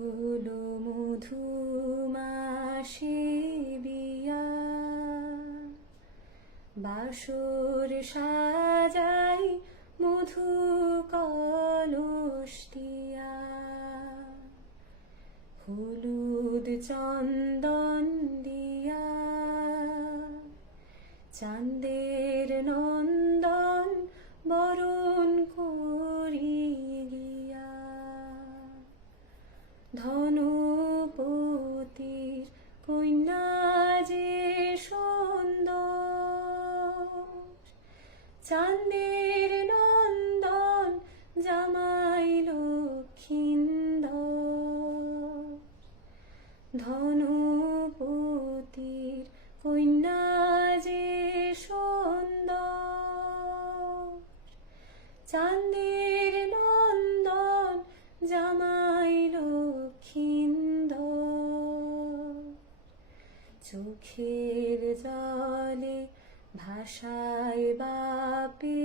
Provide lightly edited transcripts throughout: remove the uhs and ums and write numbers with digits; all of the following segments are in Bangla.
হলো মধুমাসে বিয়া, বাসর সাজাই মধু কলস দিয়া। হলুদ চন্দন দিয়া চাঁদের নন্দন বরণ করি গিয়া। ধনপতির কন্যা যে সুন্দর, চাঁদের নন্দন জামাই লক্ষিন্দর। ধনপতির কন্যা যে সুন্দর, চাঁদের নন্দন জামাই লক্ষিন্দর। চোখের জলে ভাষায় বাপে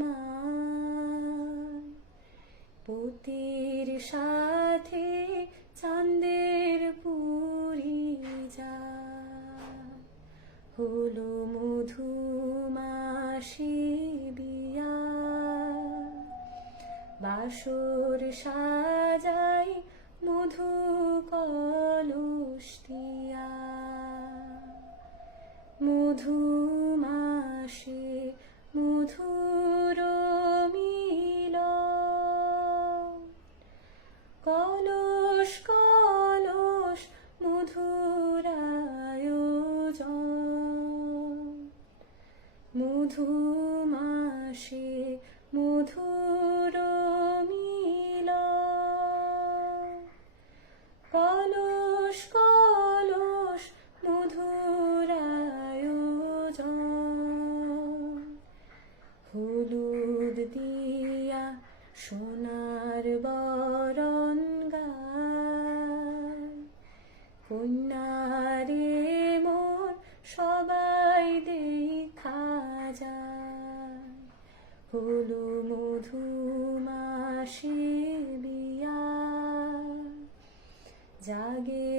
মান, পতির সাথে চাঁদের পুরী যায়। হলো মধুমাসে বিয়া, বাসর সাজাই মধু কলস দিয়া। মধুমাসে মধুর মিলন, কলস কলস মধুর আয়োজন। মধুমাসে মধুর মিলন, কলস কলস মধুর আয়োজন। হলুদ দিয়া সোনার বরণ গায়, কন্যারে মোর সবাই দেখা যায়। হলো মধুমাসে বিয়া, জাগে